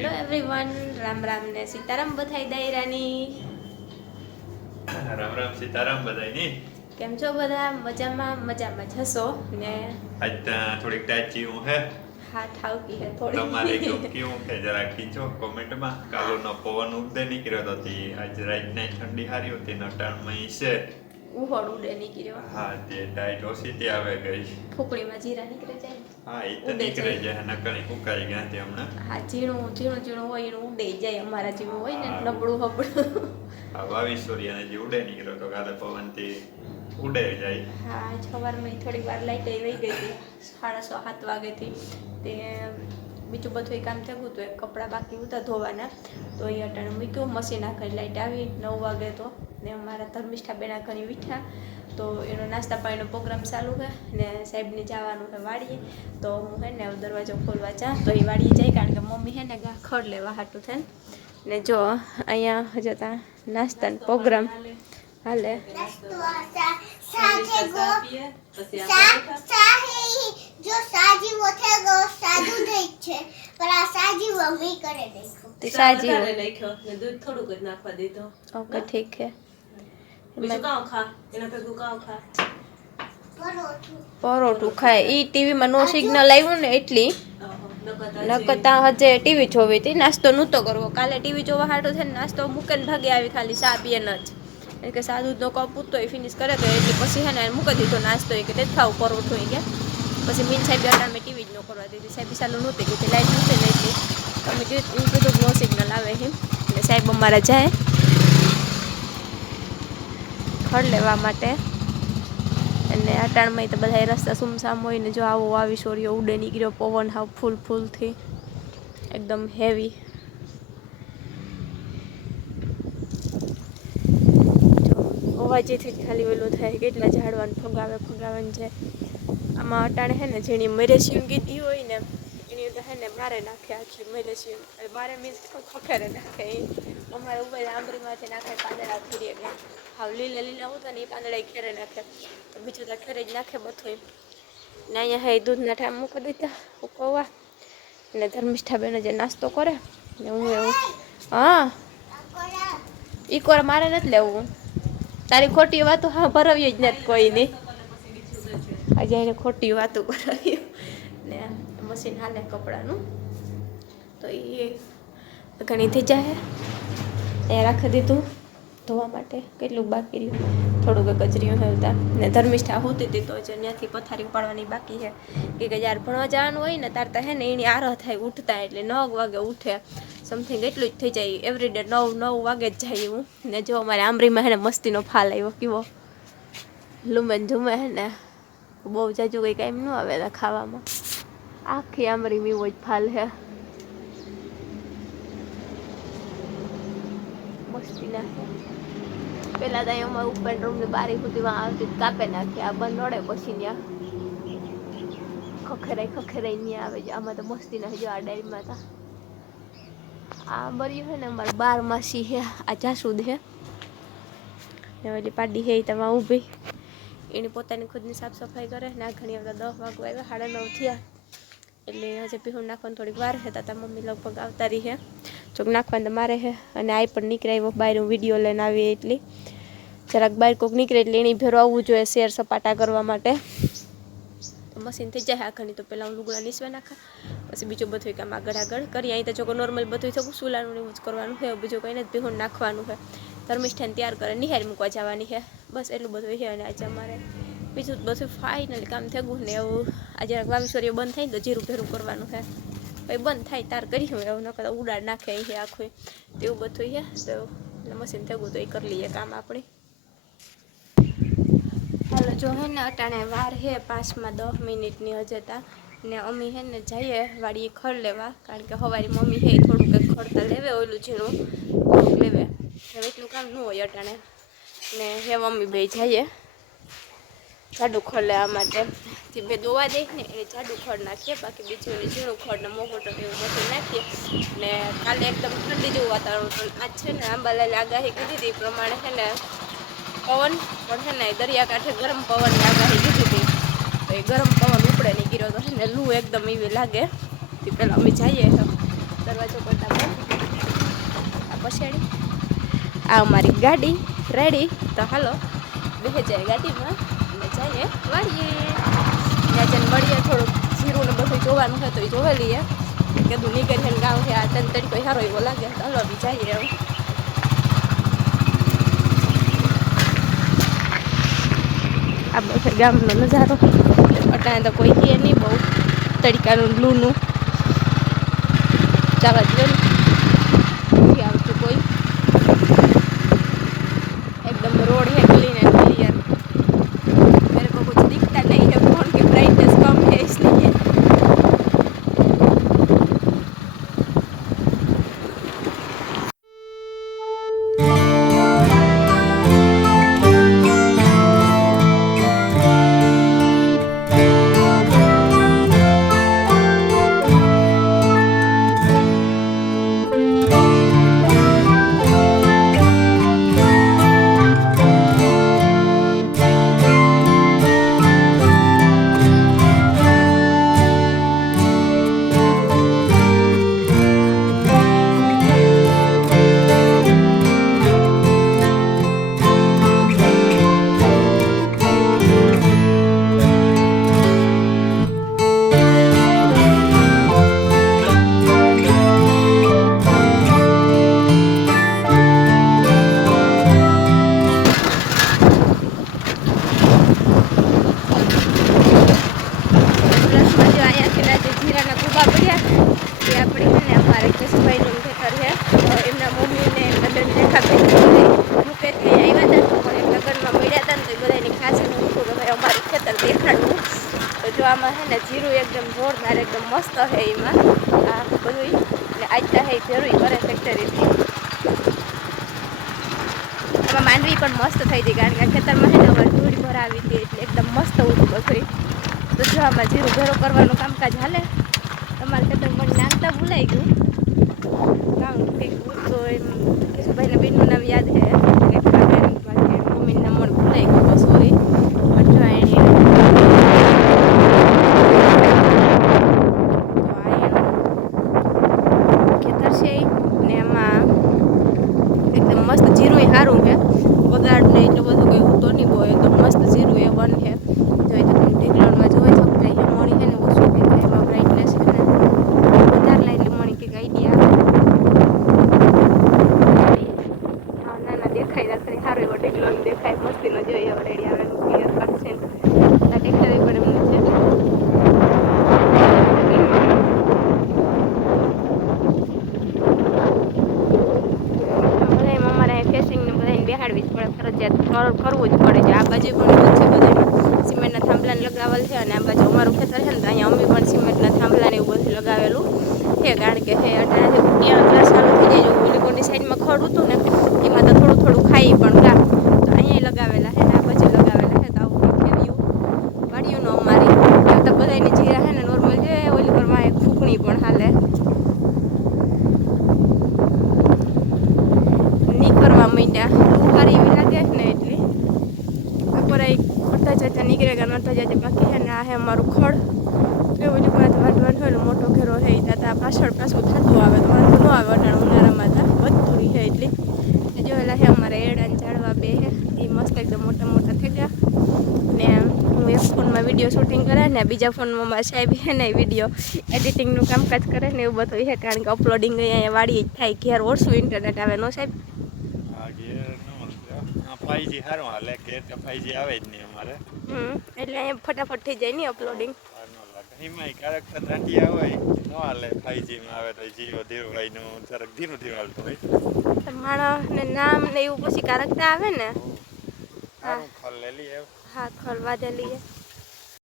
Hello everyone Ram Ram ને સીતારામ બધાઈ દાયરાની. રામ રામ સીતારામ બધાઈની કેમ છો બધા? મજામાં? મજામાં જશો ને? આજ થોડીક ટાચી હું હે. હા ઠાવકી હે તમારે થોડી કેવું કેવું કે જરા કીજો કોમેન્ટમાં? કાલોનો પવન ઉગતે નીકળ્યો તો તી આજ રાતના ઠંડી હારી હતી ને અટાણમાં ઈ છે. ઉહોડ ઉડે નીકળ્યો. હા તે ટાઈટ ઓછી તે આવે ગઈ. ફૂકડીમાં જીરા નીકળે જાય હા ઈ તો નીકળે જાય. જાય ફૂંકાઈ ગયા તે હમણાં. હા ઝીણું ઝીણું ઝીણું હોય એનું ઉડે જાય અમારા જેવું હોય ને નબળું હબળું. હા વાવીસ સૂર્યને જે ઉડે નીકળ્યો તો કાલે પવનથી ઉડે જાય. હા સવારમાં થોડી વાર લાઈટ વહી ગઈ હતી સાડા છ સાત વાગેથી તે બીજું બધું કામ થયું હતું કપડાં બાકી હતા ધોવાના. તો એ અટાણે મૂક્યું મશીન આખી લાઈટ આવી નવ વાગે તો. ને અમારા ધર્મિષ્ઠા બેના ઘણી વીઠા તો એનો નાસ્તા પાણીનો પ્રોગ્રામ ચાલુ છે ને સાહેબને જવાનું છે વાડીએ. તો હું હે ને દરવાજો ખોલવા જા. તો એ વાડીએ જાય કારણ કે મમ્મી હે ને ખડ લેવા હાટું થાય ને જો અહીંયા જતા નાસ્તાનો પ્રોગ્રામ હાલે. જો સાજી વોથે ગો સાજુ દેખ છે. પણ આ સાજી મમ્મી કરે દેખો. સાજી વધારે નાખ્યો ને દૂધ થોડુંક જ નાખવા દીધો. ઓકે ઠીક છે. બીજું કાં ખા? એના ભેગું કાં ખા. પરોઠું ખાય. ઈ ટીવીમાં નો સિગ્નલ આવ્યું ને એટલી. નકતા હજે ટીવી જોવી હતી. નાસ્તો નહોતો કરવો. કાલે ટીવી જોવા હાટો થઈને નાસ્તો મૂકીને ભાગે આવી ખાલી ચા પીએને જ. એટલે કે સાદું નો કપ પૂરતો એ ફિનિશ કરે તો એટલે પછી હે ને મૂકી દીધો નાસ્તો એ કે તે ખાવ પરોઠું એ કે. પછી મીન સાહેબ અટાણે મેં ટીવી જ ન કરવા દીધી. સાહેબ ચાલુ નહોતી કીધી. લાઈટ નહોતી ને એટલી તમે કીધું નો સિગ્નલ આવે એમ. એટલે સાહેબ અમારા જાય. ખડ લેવા માટે. અને અટાણમાં તો બધા રસ્તા સુમસામ હોય ને જો આવો આવી સોરીઓ ઉડે નીકળ્યો પવન હાવ ફૂલ ફૂલથી. એકદમ હેવી અવાજેથી જ ખાલી ઓલું થાય કેટલા ઝાડવાનું ફગાવે ફગાવે છે આમાં અટાણે હે ને જેની મરેશિયું કીધી હોય ને, એની અંદર હે ને મારે નાખે આખી મરેશિયું એટલે મારે મીન્સ ખખેરે નાખે એ અમારે ઉપર આંબરીમાંથી નાખે પાંદડા ફરીએ ગયા હાવ લીલા લીલા હોતા ને એ પાંદડા ખેરે નાખે. બીજું તો ખેરે જ નાખે બધું ને અહીંયા હા એ દૂધના ઠામ મૂકી દીધા ઉકવવા ને ધર્મિષ્ઠા બેને જે નાસ્તો કરે. ને હું એવું હા. ઈ કોર મારે નથી લેવું. તારી ખોટી વાતો હા ભરાવી જ નથી કોઈ નહીં આજે એને ખોટી વાતો કરાવી ને મશીન હાલે કપડાનું. તો એ ઘણી થઈ જાય એ રાખી દીધું ધોવા માટે. કેટલું બાકી રહ્યું? થોડુંક કચરિયું હેલતા. ને ધર્મિષ્ઠા હોતી હતી તો જે ત્યાંથી પથારી ઉપાડવાની બાકી છે. કે યાર ભણવા જવાનું હોય ને તાર તો હે ને એની આરહ થાય ઉઠતા એટલે નવ વાગે ઉઠે. સમથિંગ એટલું જ થઈ જાય. એવરીડે નવ નવ વાગે જ જાય હું ને જો અમારે આંબરીમાં હે ને મસ્તીનો ફાલ આવ્યો. કેવો લુમન ઝુમે હે ને. બહુ જાજુ કંઈ કાંઈ ન આવે ખાવામાં. આખી આંબરી મીવો જ ફાલ હે. મસ્તી નાખે પેલા તો અહીંયા ઉપર રૂમની બારી સુધીમાં આવતી કાપે નાખે, આ બંધ નડે પછી ત્યાં ખખેરાઈ ખખેરાઈ નહીં આવે છે. આમાં તો મસ્તી જો આ ડાયરીમાં હતા આ બર્યું છે ને અમારે બાર માસી છે આ જાસૂદ હે. ને ઓલી પાડી ઈ તમા ઊભી. એની પોતાની ખુદની સાફ સફાઈ કરે ને આ ઘણી વખત દસ વાગવા આવ્યા, સાડા નવ થયા. એટલે હજી પીહું નાખવાની થોડીક વાર છે તા મમ્મી લગભગ આવતા રહી હે. ચોક નાખવાનું મારે હે, અને આ પણ નીકળે આવ્યો બહાર હું વીડિયો લઈને આવી એટલી. જરાક બહાર કોક નીકળે એટલે એની ભેરો આવવું જોઈએ શેર સપાટા કરવા માટે. મશીન થઈ જાય આખરની, તો પહેલાં હું લુગડા નીસવા નાખા, પછી બીજું બધું કામ આગળ આગળ કરી અહીં તો ચોખ્ખો નોર્મલ બધું થયું, સુલાનું એવું જ કરવાનું છે, બીજું કંઈ નથી ભેગું નાખવાનું છે. ધર્મિષ્ઠાને તૈયાર કરે, નિહાર મૂકવા જવાની છે. બસ એટલું બધું છે, અને આજે અમારે બીજું બધું ફાઇનલ કામ થયું ને એવું. આજે વાવીશ્વરીઓ બંધ થાય તો જીરું ભેરું કરવાનું છે. પછી બંધ થાય, તાર કર્યું એવું નકર તો ઉડાડ નાખે અહીં આખું તેવું બધું છે તો એટલે મશીન થયું તો એ કરી લઈએ કામ આપણે. હાલો, જો હે ને, અટાણે વાર હે, પાંચમાં દસ મિનિટની હજતા ને અમી હે ને જઈએ વાડીએ ખડ લેવા, કારણ કે હવારી મમ્મી હે, થોડુંક ખડતા લેવે, ઓલું ઝીણું લેવે. હવે એટલું કામ ન હોય અટાણે. ને હે, મમ્મી બે જઈએ. જાડું ખોડ લેવા માટે. જે બે દોવા દે ને એ જાડું ખોડ નાખીએ, બાકી બીજું ઓલું ઝીણું ખોડ ને મોગોટો એવું બધું નાખીએ. ને કાલે એકદમ ઠંડી જેવું વાતાવરણ પણ આજ છે ને આંબાલાલ આગાહી કીધી હતી પ્રમાણે છે ને પવન પણ છે ને દરિયાકાંઠે ગરમ પવનની આગાહી કીધી હતી. તો એ ગરમ પવન ઉપડે ગીરો તો છે ને લૂ એકદમ એવી લાગે. તે પહેલાં અમે જઈએ દરવાજો કરતા આ પછાડી. આ અમારી ગાડી. રેડી તો હાલો બેસી જાય ગાડીમાં. જઈએ. વાળીએ. ત્યાં જેને મળીએ, થોડુંક જીરું ને બધું જોવાનું હતું એ જોવા લઈએ. કીધું નીકળીએ ને ગામ છે આ તન તરીકે સારો એવો લાગે ચાલો બી જઈએ હવે. આ બધા ગામનો નજારો. અટાણે તો કોઈ કહે નહીં બહુ તડકાનું લૂનું. ચાલવા જ નથી આવતું કોઈ. એકદમ રોડ હે ને જીરું એકદમ જોરદાર, એકદમ મસ્ત છે એમાં. આ બધું ને આજતા એ ભેરું કરે ફેક્ટરીથી એમાં માંડવી પણ મસ્ત થઈ હતી કારણ કે ખેતરમાં છે ને અમારે ધૂળ ભરાવી હતી એટલે એકદમ મસ્ત હતું બધું તો જો આમાં જીરું ભેરો કરવાનું કામકાજ હાલે. તમારે ખેતર મને નાખતા ભૂલાઈ ગયું. કામ કંઈક તો એમ. કેશુભાઈને બેનનું નામ યાદ છે. મમ્મીનું નામ મને ભૂલાઈ ગયું સોરી પણ જો એની તો આ એનું ખેતર છે ઈ. ને એમાં એકદમ મસ્ત જીરું સારું છે બગાડ ને એટલું બધું કંઈ હોતો નહીં બહુ એકદમ મસ્ત જીરું એ વન છે જોઈ તો તમે બેકગ્રાઉન્ડમાં જોઈ શકો કે અહીંયા મણી છે ને ઓછું દેખાય એમાં બ્રાઇટનેસ છે ને વધારે લાય એટલે મણી કંઈક આઈડિયા ના ના દેખાય રાખડી સારો એવો ટેકલો દેખાય મસ્તીનો જોઈએ હવે રેડી આવે ક્લિયર કરશે આ ટેક્ટર પણ એમનું છે બધાયમાં અમારે ફેસિંગ ને બધાને બેહાડવી જ પડે ફરજિયાત કર- કરવું જ પડે છે આ બાજુ પણ છે બધાયમાં સિમેન્ટના થાંભલાને લગાવેલ છે અને આ બાજુ અમારું ખેતર છે ને તો અહીંયા અમે પણ સિમેન્ટના થાંભલાને એવું બધું લગાવેલું છે. કારણ કે હે અટાણાથી ત્યાં ક્લાસ ચાલુ થઈ જાય ઓલીકોની સાઈડમાં ખડ હતું ને, એમાં તો થોડું થોડું ખાઈ પણ ગા. તો અહીંયા લગાવેલા છે ને, આ બાજુ લગાવેલા છે તો આવું કેવ્યું. વાડીઓનો અમારી. એમ તો બધાની જીરા છે ને નોર્મલ છે ઓલી પરમાં એક ફૂકણી પણ હાલે. નીકળવા માંડ્યા. સારી એવી લાગે ને ચાચા નીકળે કે અડધા ચાચા બાકી છે ને આ છે અમારું ખડ. એવું બધું વાત વાંધવાનું વાંધ હોય ને મોટો ઘેરો છે ત્યાં પાછળ પાછું થતું આવે, તો વાંધો ન આવે અટાણ ઉનાળામાં તા. વધતું રહી છે એટલે. જો જોયેલા છે અમારે એડાને ઝાડવા બે છે એ મસ્ત એકદમ મોટા મોટા થઈ ગયા. ને હું એક ફોનમાં વીડિયો શૂટિંગ કરે ને બીજા ફોનમાં મારા સાહેબ છે ને વીડિયો એડિટિંગનું કામકાજ કરે ને એવું બધું છે, કારણ કે અપલોડિંગ અહીંયા વાળી જ થાય, ઘેર ઓછું ઇન્ટરનેટ આવે, નો સાહેબ? ફાઈજી સારું હાલે ઘેર તો ફાઈજી આવે જ નહીં અમારે. એટલે અહીંયા ફટાફટ થઈ જાય અપલોડિંગ નો લાગે. એમાંય ક્યારેક તો દાંડિયા હોય ન હાલે ફાઈજી માં આવે તો જીરો ધીરુભાઈ નું જરાક ધીરું ધીરું હાલતું હોય. માણસને નામ ને એવું પછી કારકતા આવે ને? હા ખોલ લેલી એમ. હા ખોલવા દે લઈએ